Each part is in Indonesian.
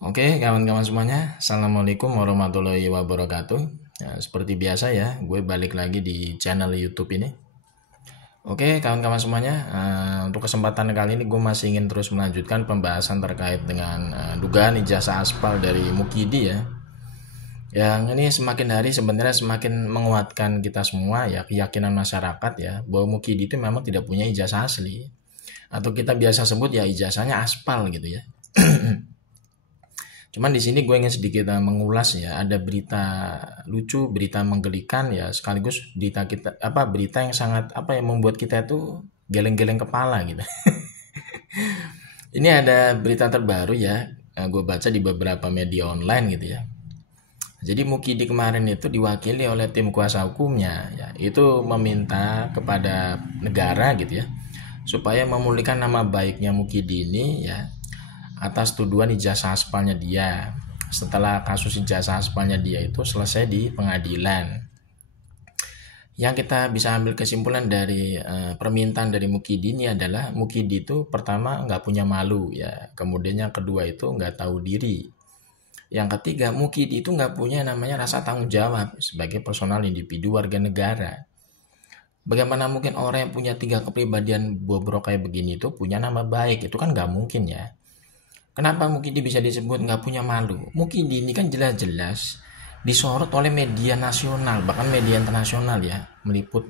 Oke, kawan-kawan semuanya, Assalamualaikum warahmatullahi wabarakatuh. Ya, seperti biasa ya, gue balik lagi di channel YouTube ini. Oke, kawan-kawan semuanya, untuk kesempatan kali ini gue masih ingin terus melanjutkan pembahasan terkait dengan dugaan ijazah aspal dari Mukidi ya. Yang ini semakin hari sebenarnya semakin menguatkan kita semua ya, keyakinan masyarakat ya, bahwa Mukidi itu memang tidak punya ijazah asli. Atau kita biasa sebut ya ijazahnya aspal gitu ya. Cuman di sini gue ingin sedikit mengulas ya, ada berita lucu, berita menggelikan ya, sekaligus berita yang sangat yang membuat kita itu geleng-geleng kepala gitu. Ini ada berita terbaru ya, gue baca di beberapa media online gitu ya. Jadi Mukidi kemarin itu diwakili oleh tim kuasa hukumnya ya, itu meminta kepada negara gitu ya, supaya memulihkan nama baiknya Mukidi ini ya, atas tuduhan ijazah aspalnya dia setelah kasus ijazah aspalnya dia itu selesai di pengadilan. Yang kita bisa ambil kesimpulan dari permintaan dari Mukidi ini adalah Mukidi itu pertama nggak punya malu ya, kemudian yang kedua itu nggak tahu diri, yang ketiga Mukidi itu nggak punya namanya rasa tanggung jawab sebagai personal individu warga negara. Bagaimana mungkin orang yang punya 3 kepribadian bobrok kayak begini itu punya nama baik? Itu kan nggak mungkin ya. Kenapa Mukidi bisa disebut nggak punya malu? Mukidi ini kan jelas-jelas disorot oleh media nasional, bahkan media internasional ya, meliput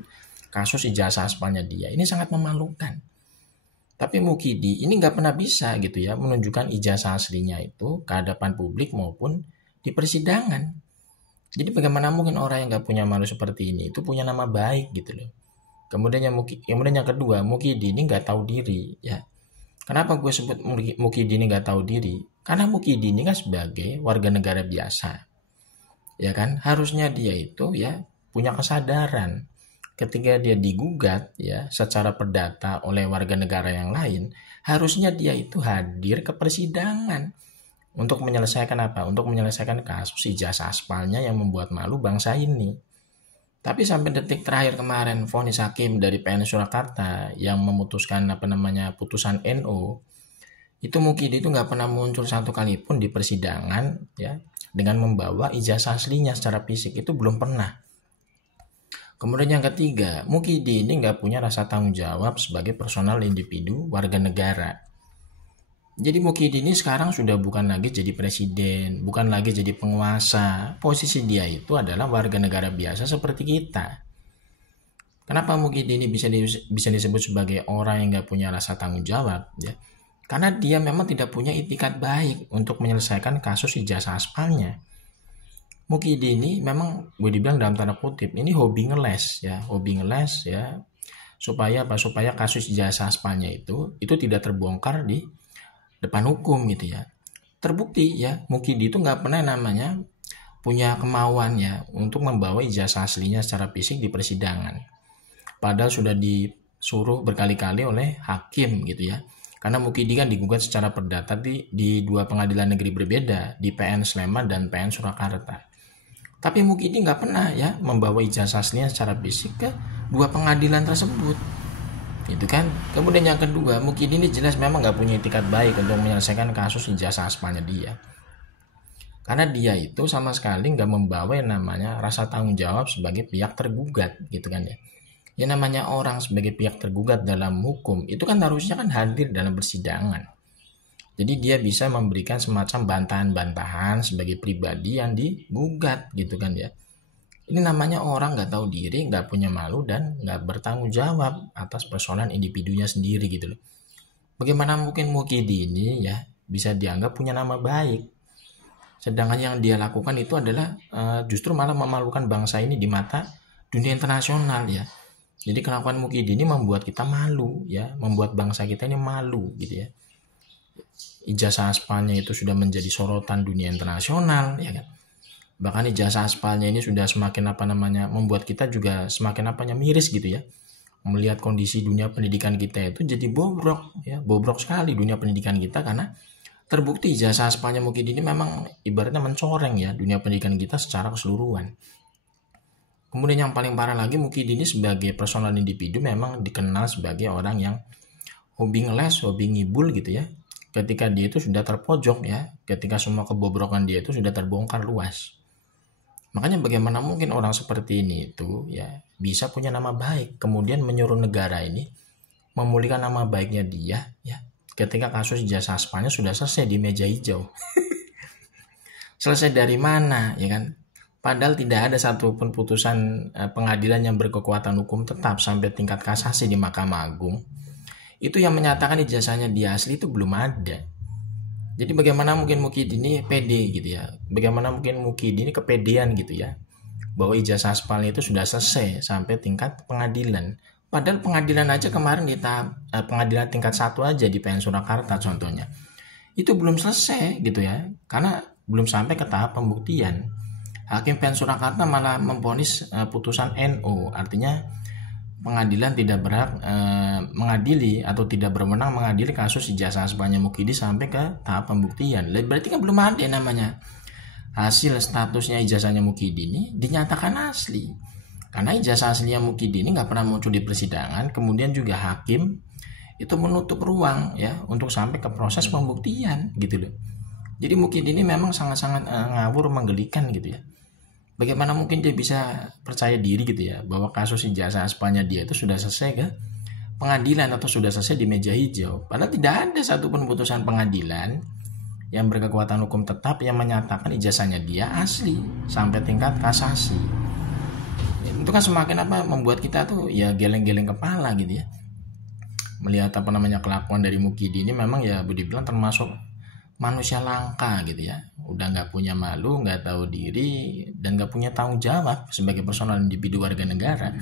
kasus ijazah aspalnya dia. Ini sangat memalukan. Tapi Mukidi ini nggak pernah bisa gitu ya menunjukkan ijazah aslinya itu ke hadapan publik maupun di persidangan. Jadi bagaimana mungkin orang yang nggak punya malu seperti ini itu punya nama baik gitu loh. Kemudian yang kedua, Mukidi ini nggak tahu diri ya. Kenapa gue sebut Mukidi ini nggak tahu diri? Karena Mukidi ini kan sebagai warga negara biasa, ya kan? Harusnya dia itu ya punya kesadaran ketika dia digugat ya secara perdata oleh warga negara yang lain, harusnya dia itu hadir ke persidangan untuk menyelesaikan apa? Untuk menyelesaikan kasus ijazah aspalnya yang membuat malu bangsa ini. Tapi sampai detik terakhir kemarin vonis hakim dari PN Surakarta yang memutuskan putusan NO, itu Mukidi itu nggak pernah muncul satu kali pun di persidangan ya dengan membawa ijazah aslinya secara fisik, itu belum pernah. Kemudian yang ketiga, Mukidi ini nggak punya rasa tanggung jawab sebagai personal individu warga negara. Jadi Mukidi ini sekarang sudah bukan lagi jadi presiden, bukan lagi jadi penguasa. Posisi dia itu adalah warga negara biasa seperti kita. Kenapa Mukidi ini bisa disebut sebagai orang yang nggak punya rasa tanggung jawab? Ya, karena dia memang tidak punya itikat baik untuk menyelesaikan kasus ijazah aspalnya. Mukidi ini memang gue dibilang dalam tanda kutip ini hobi ngeles ya, supaya kasus ijazah aspalnya itu tidak terbongkar di depan hukum gitu ya. Terbukti ya Mukidi itu nggak pernah namanya punya kemauan ya untuk membawa ijazah aslinya secara fisik di persidangan, padahal sudah disuruh berkali-kali oleh hakim gitu ya. Karena Mukidi kan digugat secara perdata di 2 pengadilan negeri berbeda, di PN Sleman dan PN Surakarta. Tapi Mukidi nggak pernah ya membawa ijazah aslinya secara fisik ke 2 pengadilan tersebut. Itu kan. Kemudian yang kedua, Mukidi ini jelas memang nggak punya itikat baik untuk menyelesaikan kasus ijazah aspalnya dia. Karena dia itu sama sekali nggak membawa yang namanya rasa tanggung jawab sebagai pihak tergugat gitu kan ya. Yang namanya orang sebagai pihak tergugat dalam hukum itu kan harusnya kan hadir dalam persidangan. Jadi dia bisa memberikan semacam bantahan-bantahan sebagai pribadi yang digugat gitu kan ya. Ini namanya orang nggak tahu diri, nggak punya malu, dan nggak bertanggung jawab atas persoalan individunya sendiri gitu loh. Bagaimana mungkin Mukidi ini ya bisa dianggap punya nama baik? Sedangkan yang dia lakukan itu adalah justru malah memalukan bangsa ini di mata dunia internasional ya. Jadi kelakuan Mukidi ini membuat kita malu ya, membuat bangsa kita ini malu gitu ya. Ijazah aspalnya itu sudah menjadi sorotan dunia internasional ya kan. Bahkan ijazah aspalnya ini sudah semakin membuat kita juga semakin miris gitu ya. Melihat kondisi dunia pendidikan kita itu jadi bobrok ya, bobrok sekali dunia pendidikan kita karena terbukti ijazah aspalnya Mukidi ini memang ibaratnya mencoreng ya dunia pendidikan kita secara keseluruhan. Kemudian yang paling parah lagi, Mukidi ini sebagai personal individu memang dikenal sebagai orang yang hobi ngeles, hobi ngibul gitu ya. ketika dia itu sudah terpojok ya, ketika semua kebobrokan dia itu sudah terbongkar luas. Makanya bagaimana mungkin orang seperti ini itu ya bisa punya nama baik, kemudian menyuruh negara ini memulihkan nama baiknya dia ya ketika kasus ijazah aspalnya sudah selesai di meja hijau. Selesai dari mana ya kan? Padahal tidak ada satupun putusan pengadilan yang berkekuatan hukum tetap sampai tingkat kasasi di Mahkamah Agung. Itu yang menyatakan ijazahnya dia asli itu belum ada. Jadi bagaimana mungkin Mukidi ini pede gitu ya? Bagaimana mungkin Mukidi ini kepedean gitu ya? Bahwa ijazah aspalnya itu sudah selesai sampai tingkat pengadilan. Padahal pengadilan aja kemarin di tahap pengadilan tingkat 1 aja di PN Surakarta contohnya. Itu belum selesai gitu ya. Karena belum sampai ke tahap pembuktian. Hakim PN Surakarta malah memvonis putusan NO, artinya pengadilan tidak berhak mengadili atau tidak berwenang mengadili kasus ijazah aspalnya Mukidi sampai ke tahap pembuktian. Berarti kan belum ada namanya hasil statusnya ijazahnya Mukidi ini dinyatakan asli. Karena ijazah aslinya Mukidi ini nggak pernah muncul di persidangan, kemudian juga hakim itu menutup ruang ya untuk sampai ke proses pembuktian gitu loh. Jadi Mukidi ini memang sangat-sangat ngawur, menggelikan gitu ya. Bagaimana mungkin dia bisa percaya diri gitu ya bahwa kasus ijazah aspalnya dia itu sudah selesai ke pengadilan atau sudah selesai di meja hijau. Padahal tidak ada satupun putusan pengadilan yang berkekuatan hukum tetap yang menyatakan ijazahnya dia asli sampai tingkat kasasi. Itu kan semakin membuat kita tuh ya geleng-geleng kepala gitu ya. Melihat kelakuan dari Mukidi ini memang ya boleh dibilang termasuk manusia langka gitu ya, udah nggak punya malu, nggak tahu diri, dan nggak punya tanggung jawab sebagai personal individu warga negara.